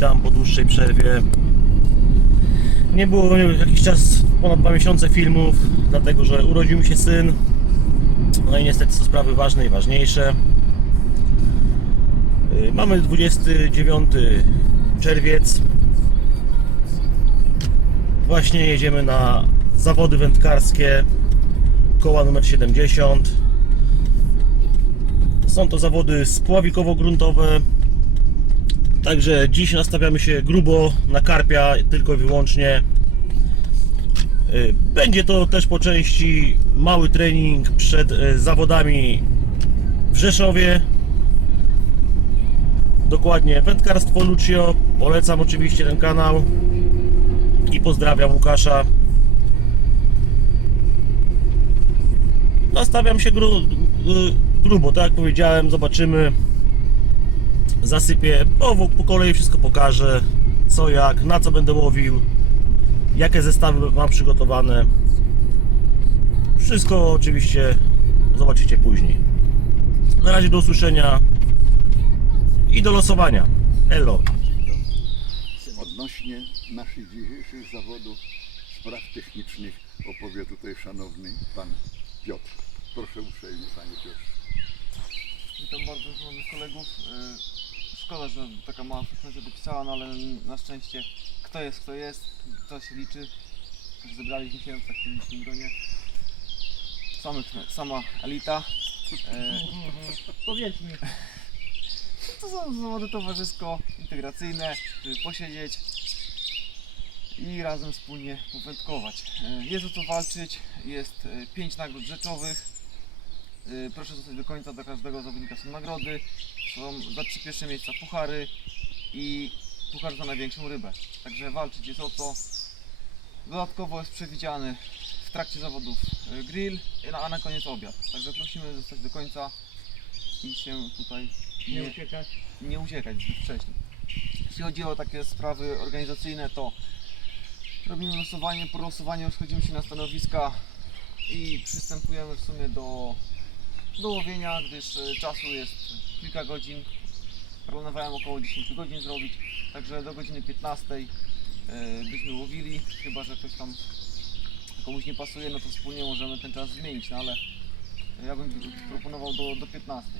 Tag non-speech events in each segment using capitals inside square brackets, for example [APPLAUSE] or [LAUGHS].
Witam po dłuższej przerwie. Nie było jakiś czas, ponad dwa miesiące filmów, dlatego że urodził mi się syn. No i niestety są sprawy ważne i ważniejsze. Yy, Mamy 29 czerwiec. Właśnie jedziemy na zawody wędkarskie koła numer 70. Są to zawody spławikowo-gruntowe. Także dziś nastawiamy się grubo na karpia, tylko i wyłącznie. Y, Będzie to też po części mały trening przed y, zawodami w Rzeszowie. Dokładnie wędkarstwo Lucio. Polecam oczywiście ten kanał i pozdrawiam Łukasza. Nastawiam się gru, y, grubo, tak jak powiedziałem, zobaczymy. Zasypię, po, po kolei wszystko pokażę, co jak, na co będę łowił, jakie zestawy mam przygotowane. Wszystko oczywiście zobaczycie później. Na razie do usłyszenia i do losowania. Elo. Odnośnie naszych dzisiejszych zawodów, spraw technicznych opowie tutaj szanowny pan Piotr. Proszę uprzejmie panie Piotrze. Witam bardzo szanownych kolegów. E, Szkoda, że taka mała frekwencja dopisała, no ale na szczęście kto jest, kto jest, to się liczy. Zebraliśmy się w takim licznym gronie. Samych, sama elita. E, [LAUGHS] Powiedz mi. To są zawody towarzysko-integracyjne, żeby posiedzieć i razem wspólnie powędkować. E, Jest o co walczyć, jest 5 nagród rzeczowych. E, Proszę zostać do końca, dla każdego zawodnika są nagrody. Są za trzy pierwsze miejsca puchary i puchar za największą rybę. Także walczyć jest o co. Dodatkowo jest przewidziany w trakcie zawodów e, grill, a na koniec obiad. Także prosimy zostać do końca i się tutaj Nie uciekać. nie uciekać zbyt wcześnie. Jeśli chodzi o takie sprawy organizacyjne, to robimy losowanie, po losowaniu rozchodzimy się na stanowiska i przystępujemy w sumie do, do łowienia, gdyż e, czasu jest kilka godzin. Planowałem około 10 godzin zrobić, także do godziny 15 e, byśmy łowili, chyba że ktoś tam komuś nie pasuje, no to wspólnie możemy ten czas zmienić, no ale ja bym proponował do, do 15.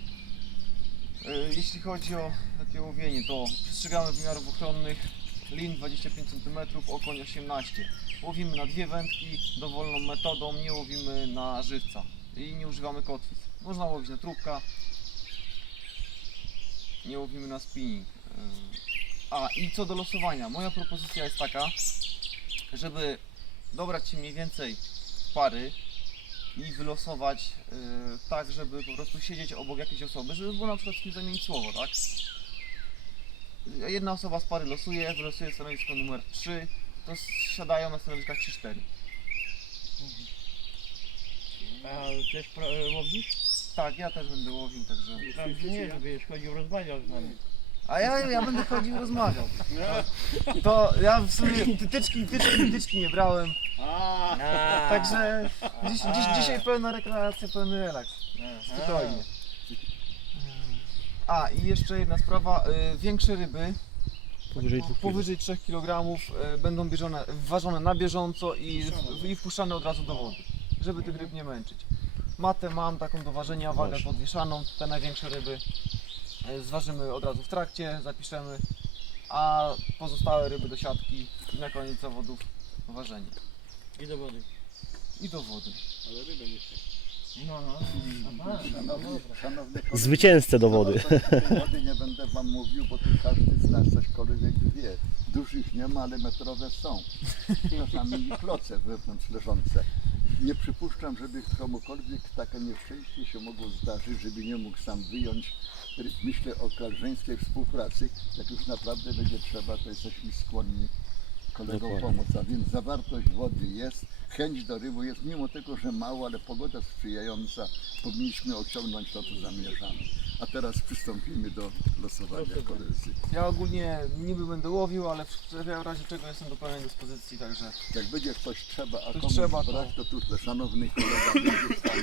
E, Jeśli chodzi o takie łowienie, to przestrzegamy wymiarów ochronnych. Lin 25 cm, okoń 18 Łowimy na dwie wędki, dowolną metodą, nie łowimy na żywca i nie używamy kotwic. Można łowić na trubka, nie łowimy na spinning. E, A i co do losowania, moja propozycja jest taka, żeby dobrać się mniej więcej pary i wylosować y, tak, żeby po prostu siedzieć obok jakiejś osoby, żeby było na przykład z kim zamienić słowo, tak? Jedna osoba z pary losuje, wylosuje stanowisko numer 3, to siadają na stanowiskach 3-4. A też pro- łowisz? Tak, ja też będę łowił, także... Tam że nie, żebyś chodził rozmawiał z nami. A ja, ja będę chodził rozmawiał. To ja w sumie tyczki, tyczki, tyczki nie brałem, także dziś, dziś, dzisiaj pełna rekreacja, pełny relaks. Spokojnie. A i jeszcze jedna sprawa, y, większe ryby Powyżej dwóch powyżej 3 kg y, będą bieżone, ważone na bieżąco i, i wpuszczane od razu do wody, żeby tych ryb nie męczyć. Matę mam taką do ważenia, wagę Właśnie. podwieszaną, te największe ryby y, zważymy od razu w trakcie, zapiszemy, a pozostałe ryby do siatki i na koniec zawodów ważenie. I do wody. I do wody. No, no. Szanowny, szanowny kolego, Zwycięzcę do wody. Wody nie będę wam mówił, bo tu każdy z nas cośkolwiek wie. Dużych nie ma, ale metrowe są. Czasami i kloce wewnątrz leżące. Nie przypuszczam, żeby komukolwiek takie nieszczęście się mogło zdarzyć, żeby nie mógł sam wyjąć. Myślę o koleżeńskiej współpracy. Jak już naprawdę będzie trzeba, to jesteśmy skłonni kolegom Dokładnie. pomóc. A więc zawartość wody jest, chęć do rybu jest, mimo tego, że mało, ale pogoda sprzyjająca, powinniśmy osiągnąć to, co zamierzamy. A teraz przystąpimy do losowania koledzy. Ja ogólnie niby będę łowił, ale w w razie czego jestem do pełnej dyspozycji, także Jak będzie ktoś trzeba, a Ktoś komuś trzeba, to- brak, to tutaj szanowny kolega będzie w stanie.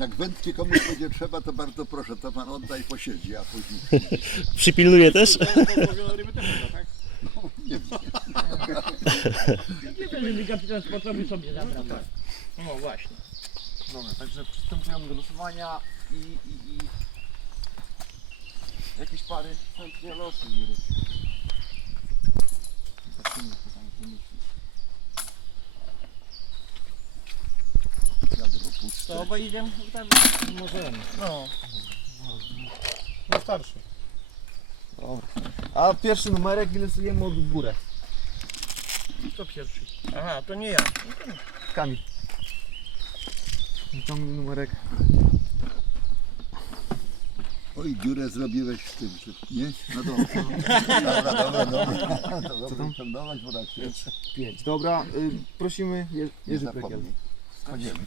Jak wędki komuś będzie trzeba, to bardzo proszę, to pan odda i posiedzi, a później Przypilnuje też? no, nie wiem. Nie wiem, żeby kapitan sportowy sobie zabrał. No właśnie. Dobra, także przystępujemy do losowania i, i, i jakieś pary chętnie losuj Jurek. Zobaczymy co tam pomyśli. To obaj idziemy? Możemy. No. No starszy. Dobra. A pierwszy numerek wylosujemy od w górę. Kto pierwszy? Aha, to nie ja. Kamil. Wyciągnij numerek. Oj, dziurę zrobiłeś w tym, czy- nie? No dobra. Dobra, dobra, dobra. To dobra, ciągnąć, bo tak jest. 5. Dobra, y, prosimy Je- Nie Jerzy Prekiel. zapomnij.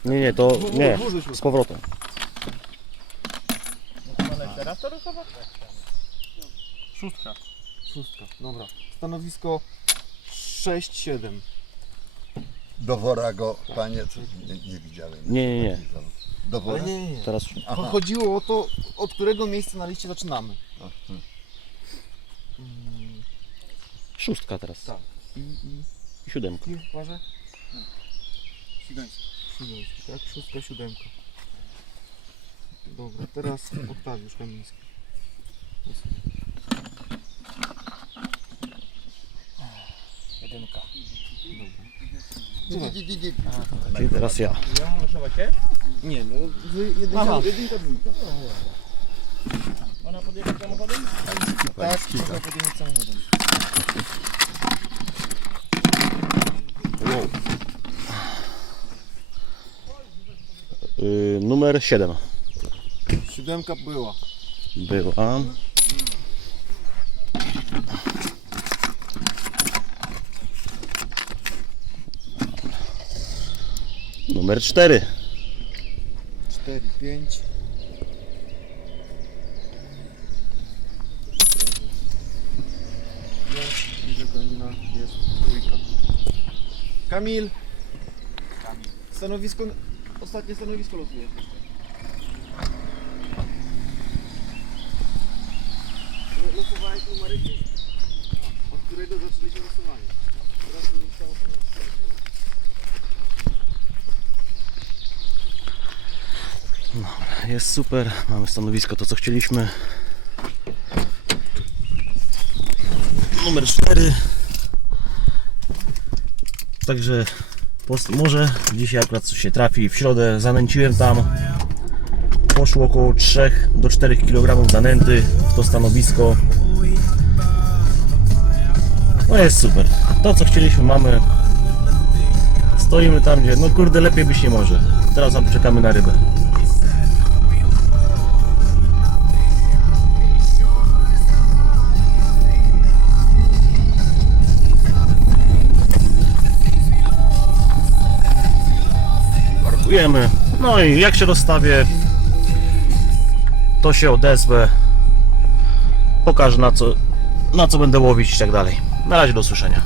Nie, nie, to nie. Z powrotem. Ale teraz to rysować? Szóstka. Szóstka, dobra. Stanowisko 6-7. Do wora go, panie, co, nie, nie widziałem. Nie, nie, nie. Do wora? Nie, nie, nie. Teraz Aha. Chodziło o to, od którego miejsca na liście zaczynamy. O, hmm. szóstka teraz. Tak. I, i, I siódemka. i w parze? Siódemka. Siódemka, tak? Szóstka, siódemka. Dobra, teraz Oktawiusz Kamiński. Jedynka. Di. Czyli teraz ja. Ja mam? Nie, no, wy jedynka, jedynka, dwójka. Ona podjedzie samochodem? Tak, można podjechać samochodem. Y, numer 7 Siódemka była. była. Numer 4 4, 5. Widzę Kamila, jest trójka. Kamil! Stanowisko, ostatnie stanowisko losujesz jeszcze. Lo- Losowałeś numery od którego zaczęliśmy losowanie. Teraz by zostało to Jest super, mamy stanowisko, to co chcieliśmy. Numer 4. Także pos- może dzisiaj akurat coś się trafi. W środę zanęciłem tam. Poszło około 3 do 4 kg zanęty w to stanowisko. No jest super. To co chcieliśmy mamy. Stoimy tam gdzie, no kurde lepiej być nie może. Teraz czekamy na rybę. No i jak się rozstawię, to się odezwę. Pokażę na co, na co będę łowić i tak dalej. Na razie do usłyszenia.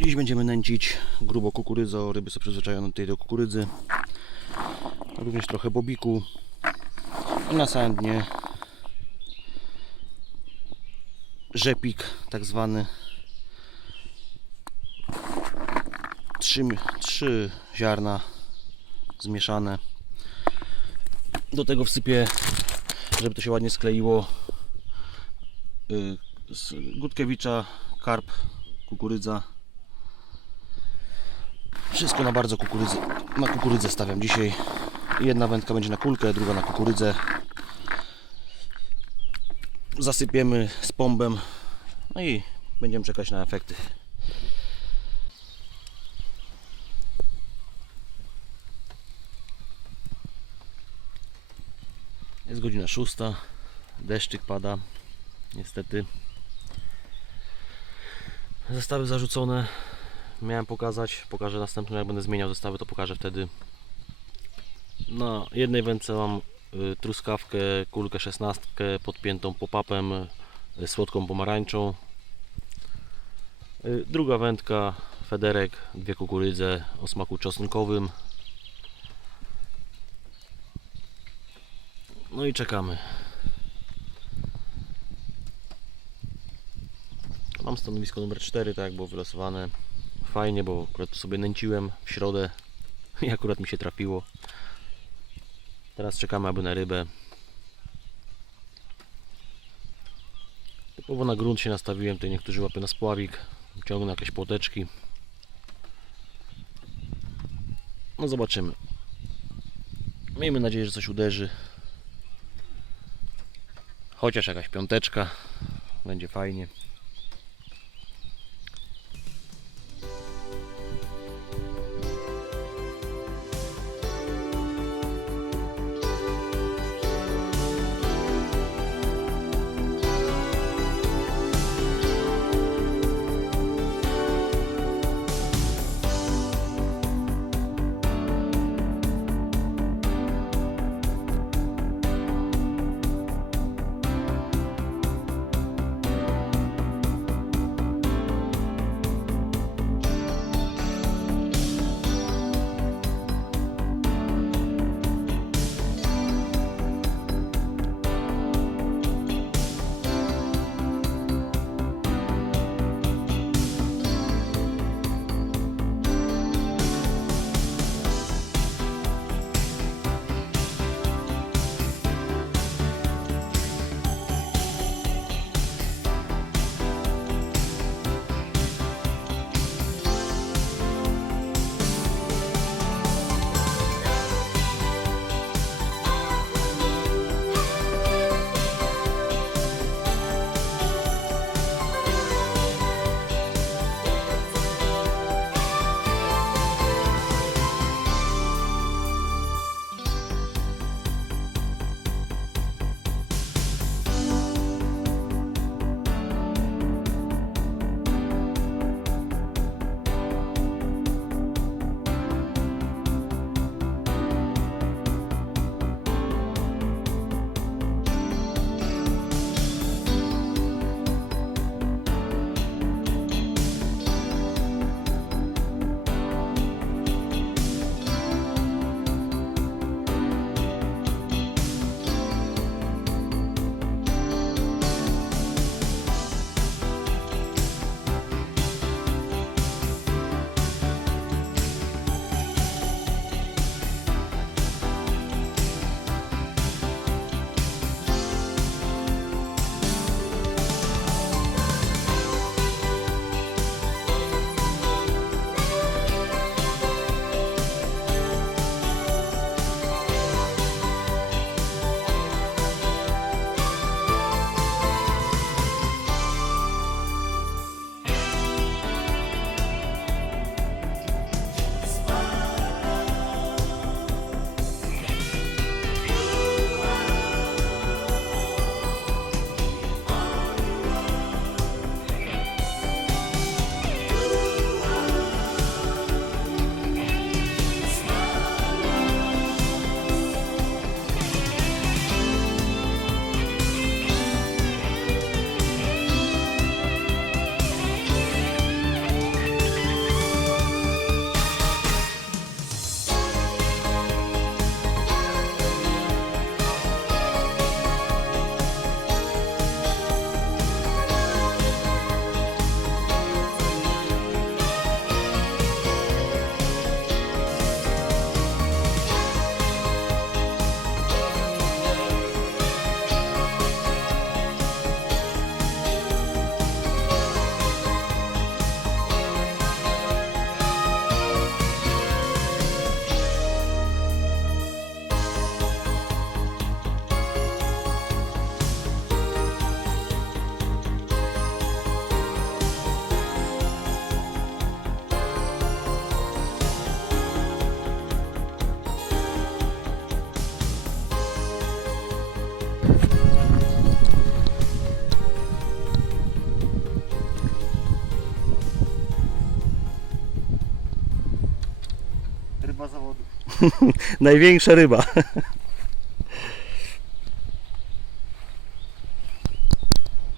Dziś będziemy nęcić grubo kukurydzę. Ryby są przyzwyczajone tutaj do kukurydzy. Również trochę bobiku. I na samym dnie rzepik tak zwany trzy, trzy ziarna zmieszane. Do tego wsypię, żeby to się ładnie skleiło, y, z Gutkiewicza, karp, kukurydza. Wszystko na bardzo kukurydzy, na kukurydzę stawiam dzisiaj. Jedna wędka będzie na kulkę, druga na kukurydzę. Zasypiemy z pombem. No i będziemy czekać na efekty. Jest godzina szósta. Deszczyk pada. Niestety. Zestawy zarzucone. Miałem pokazać, pokażę następnym jak będę zmieniał zestawy, to pokażę wtedy. Na jednej wędce mam y, truskawkę, kulkę 16 podpiętą pop-upem, y, słodką pomarańczą. Y, Druga wędka, federek, dwie kukurydze o smaku czosnkowym. No i czekamy. Mam stanowisko numer 4, tak jak było wylosowane. Fajnie, bo akurat sobie nęciłem w środę [LAUGHS] i akurat mi się trafiło. Teraz czekamy aby na rybę. Typowo na grunt się nastawiłem, tutaj niektórzy łapią na spławik, ciągną jakieś płoteczki. No zobaczymy. Miejmy nadzieję, że coś uderzy. Chociaż jakaś piąteczka. Będzie fajnie. [LAUGHS] Największa ryba.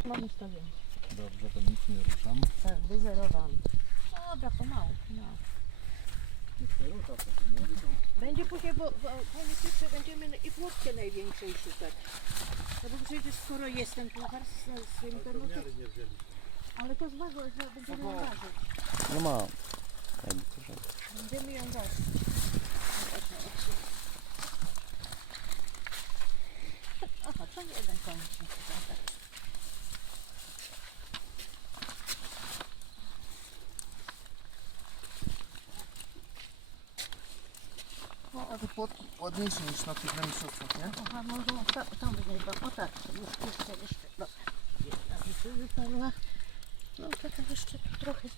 Mam ustawione. Dobrze, to nic nie ruszam. Tak, wyzerowany. Dobra, pomału, pomału. Będzie później, bo, bo panie Piotrze, będziemy i włoskie największej szukać. No bo przecież skoro jestem tu z, z tym, to no to... Ale to zważy, będziemy ją ważyć. No mam. Będziemy ją ważyć. Aha, to jeden koniec. tak. No, a płotki ładniejsze niż na tych na mistrzostwach, nie? Aha, może tam, tam będzie, o tak, już jeszcze, jeszcze, dobra. Jedna mi tu wypadła. No to tak jeszcze trochę.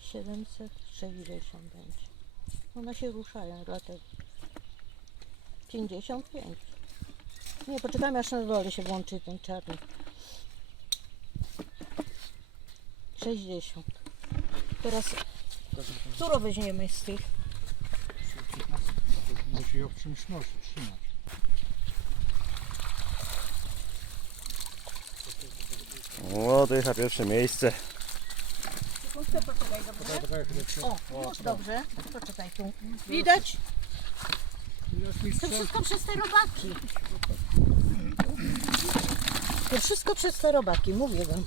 Siedemset sześćdziesiąt będzie. One się ruszają, dlatego. Pięćdziesiąt pięć. Nie, poczekamy aż na dole się włączy ten czarny. Sześćdziesiąt. Teraz którą weźmiemy z tych? Musi ją w czymś nosić, trzymać. O, to jest na pierwsze miejsce. Sekundkę, poczekaj, dobrze? O, już dobrze. Poczekaj tu. Widać? To wszystko przez te robaki. To wszystko przez te robaki, mówię wam.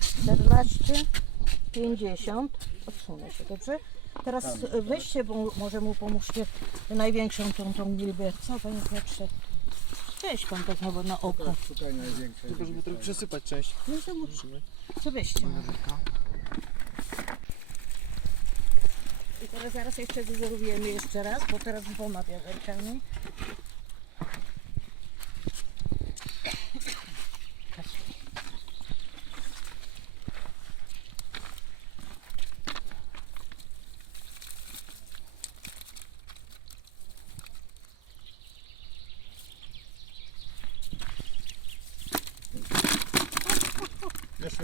Czternaście, pięćdziesiąt. Odsunę się, dobrze? Teraz weźcie, bo może mu pomóżcie największą tą, tą gilbę. Co, panie Piotrze? Weź pan tak nawet na oko. Szukaj największej. Tylko żeby trochę przesypać część. No to mów- co weźcie? I teraz zaraz jeszcze wyzerujemy jeszcze raz, bo teraz dwoma wiaderkami.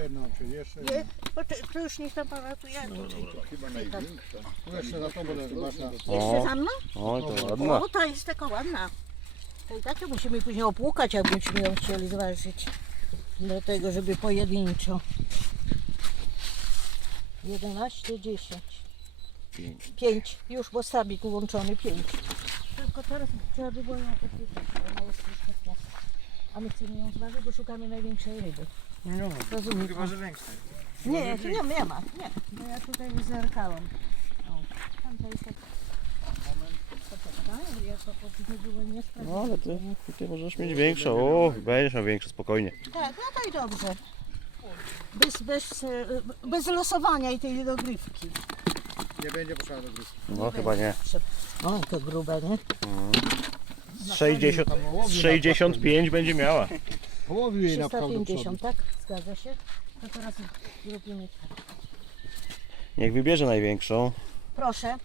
Jeszcze jedna, czyli jeszcze jedna. Je, poczekaj, to już niech tam pana tu ja. To chyba największa. Tu jeszcze za tobą leży, Basia. Jeszcze za mną? O, to ładna. O, ta jest taka ładna. To i tak ją musimy później opłukać, jakbyśmy ją chcieli zważyć. Do tego, żeby pojedynczo. 11, 10. 5. Już, bo stabik włączony 5. Tylko teraz trzeba by było ją opłukać. Ona jest już taka. A my chcemy ją zważyć, bo szukamy największej ryby. No, Rozumiem. chyba, że większe. Nie, nie, nie ma. Nie, bo ja tutaj zerkałam. O, tam to jest tak. Poczekaj, ja to nie było nie No ale ty, ty możesz mieć większą. O, będziesz miał większą, spokojnie. Tak, no to i dobrze. Bez, bez, e, bez losowania i tej dogrywki. Nie będzie potrzeba do gry. No chyba nie. O, to grube, nie? Z 60, z 65 będzie miała. Połowił jej na pchał do przodu. 350, tak? Zgadza się? To teraz zrobimy tak. Niech wybierze największą. Proszę.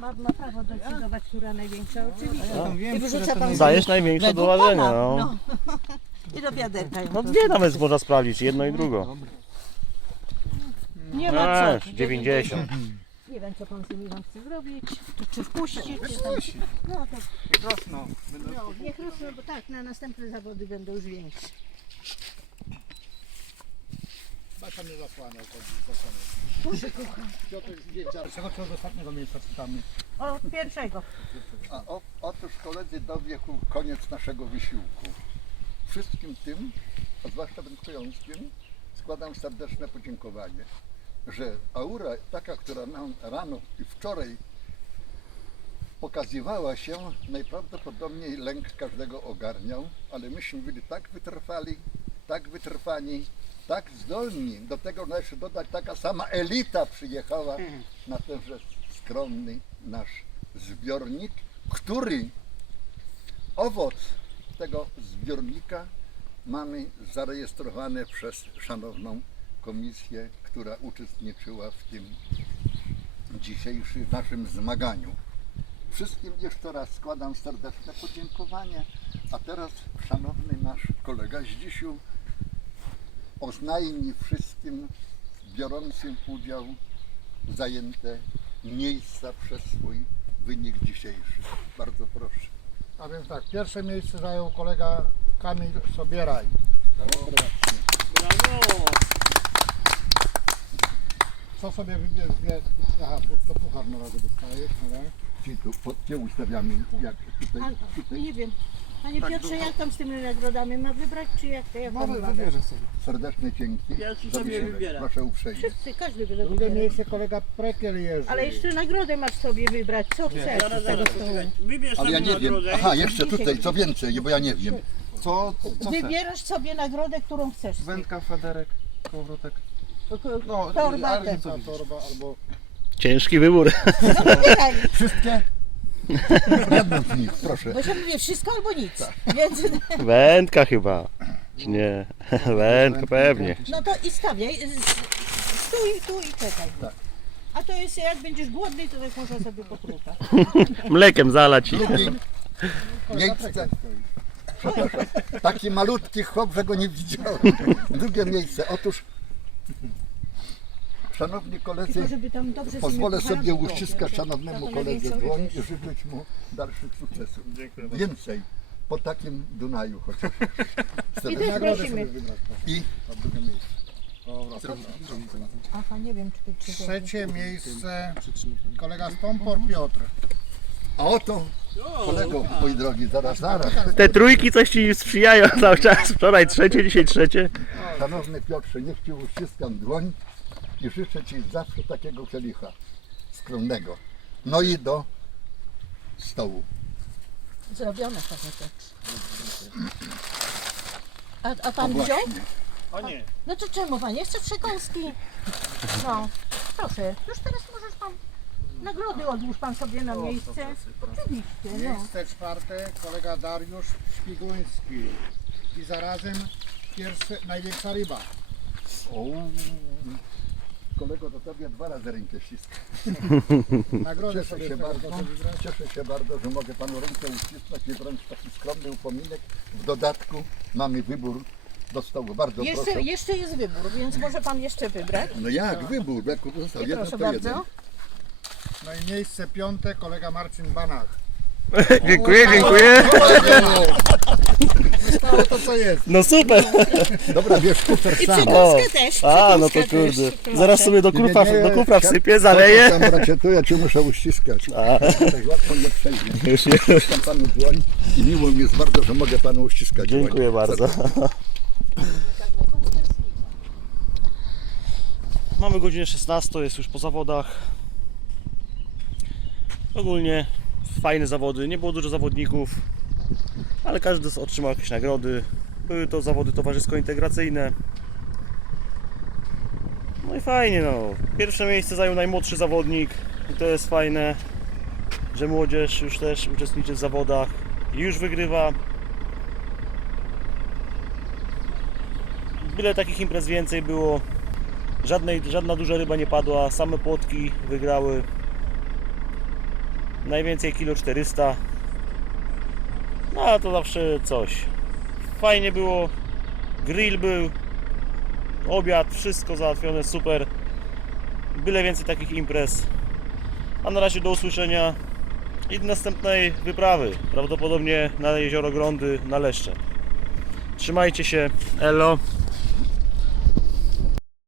Ma, ma prawo decydować, która największa, oczywiście. Ja tam wiem, I wyrzuca to pan Dajesz największą do według ważenia, pana, no. [LAUGHS] I do wiaderka. ją No dwie nawet można sprawdzić, jedno i drugo. Nie ma co. Eee, 90. Nie wiem, co pan z nimi wam chce zrobić. Czy, czy wpuścić, czy tam... No to Rosną. Będą no, niech rosną, bo tak, na następne zawody będą już większe. Basia mnie zasłania, to zasłania. Piotr zdjęcia. Do ostatniego miejsca, czytamy. O, pierwszego. A o, otóż koledzy dobiegł koniec naszego wysiłku. Wszystkim tym, a zwłaszcza wędkującym, składam serdeczne podziękowanie, że aura taka, która nam rano i wczoraj pokazywała się, najprawdopodobniej lęk każdego ogarniał, ale myśmy byli tak wytrwali, tak wytrwani, tak zdolni. Do tego należy dodać, taka sama elita przyjechała na tenże skromny nasz zbiornik, który owoc tego zbiornika mamy zarejestrowane przez szanowną komisję, która uczestniczyła w tym dzisiejszym naszym zmaganiu. Wszystkim jeszcze raz składam serdeczne podziękowanie, A teraz szanowny nasz kolega Zdzisiu oznajmi wszystkim biorącym udział zajęte miejsca przez swój wynik dzisiejszy. Bardzo proszę. A więc tak, pierwsze miejsce zajął kolega Kamil Sobieraj. Brawo! Co sobie wybierz? wie- Aha, bo to puchar na razie dostajesz, no tak? Ci tu pod gdzie ustawiamy, jak tutaj, A, tutaj nie wiem. Panie Piotrze, jak tam z tymi nagrodami ma wybrać, czy jak to? Jak pan uważa? wybierze sobie. serdeczne dzięki. Pierwszy za sobie wysiłek. wybiera. Proszę uprzejmie. Wszyscy, każdy by Drugie wybierał. miejsce kolega Prekiel. Ale jeszcze nagrodę masz sobie wybrać, co chcesz Zaraz, z tego zaraz, stołu. Wybierz Ale ja sobie nie wiem. nagrodę. Aha, jeszcze tutaj, co więcej, bo ja nie wiem. Co, co chcesz? Wybierasz sobie nagrodę, którą chcesz. Wędka, Federek, kołowrotek. No, Torba co Ta torba albo Ciężki wybór. [LAUGHS] No wybieraj, Wszystkie? [LAUGHS] Jedną z nich, proszę. bo się mówi wszystko albo nic. [LAUGHS] Więc Wędka chyba. Czy nie? Wędka pewnie. no to i stawiaj. s- Stój tu i czekaj. A to jest jak będziesz głodny, to tak można sobie potruta. Mlekiem zalać i... Drugi miejsce. Taki malutki chłop, że go nie widziałem. Drugie miejsce. Otóż, szanowni koledzy, pozwolę sobie uściskać szanownemu koledze dłoń i życzyć mu dalszych sukcesów. Więcej. Po takim Dunaju chociaż. [LAUGHS] I też prosimy. sobie wybrać. proszę. I Na drugie miejsce. Dobra. Aha, nie wiem, czy ty czy Trzecie miejsce kolega Stompor Piotr. A oto kolego, mój drogi, zaraz, zaraz. Te trójki coś ci sprzyjają [LAUGHS] cały czas. Wczoraj trzecie, dzisiaj trzecie. Szanowny Piotrze, niech Ci uściskam dłoń i życzę Ci zawsze takiego kielicha skromnego. No i do stołu. Zrobione panie Piotrze. A, a pan wziął? właśnie. Panie, No to czemu pan nie chce przekąski? No, proszę, już teraz możesz pan nagrody odłóż pan sobie na miejsce. Oczywiście, no. Miejsce czwarte kolega Dariusz Szpiguński. I zarazem pierwszy, największa ryba. O, kolego, do Tobie dwa razy rękę ściskam. [LAUGHS] Nagrodę Cieszę sobie się bardzo, cieszę się bardzo, że mogę Panu rękę uścisnąć i wręcz taki skromny upominek. W dodatku mamy wybór do stołu. Bardzo Jeszcze, proszę. jeszcze jest wybór, więc może pan jeszcze wybrać. No jak wybór? Jak został I jeden, proszę to jeden. No i miejsce piąte kolega Marcin Banach. [LAUGHS] Dziękuję, dziękuję. Stało to co jest. No super. Dobra, bierz kufer I sam. przekąskę też. A, no to też, kurde. Zaraz sobie do kufra, do kufra wsypię, zaleję. Tam bracie, tu ja Cię muszę uściskać. Tak łatwo nie przejdzie. Już. Uściskam Panu dłoń i miło mi jest bardzo, że mogę Panu uściskać dłoń. Dziękuję bardzo. Mamy godzinę 16, jest już po zawodach. Ogólnie fajne zawody, nie było dużo zawodników, ale każdy otrzymał jakieś nagrody. Były to zawody towarzysko-integracyjne. No i fajnie no. Pierwsze miejsce zajął najmłodszy zawodnik i to jest fajne, że młodzież już też uczestniczy w zawodach i już wygrywa. Byle takich imprez więcej było. Żadnej, żadna duża ryba nie padła, same płotki wygrały. Najwięcej kilo 400. No a to zawsze coś. Fajnie było. Grill był. Obiad, wszystko załatwione, super. Byle więcej takich imprez. A na razie do usłyszenia i do następnej wyprawy. Prawdopodobnie na jezioro Grądy, na Leszcze. Trzymajcie się. Elo.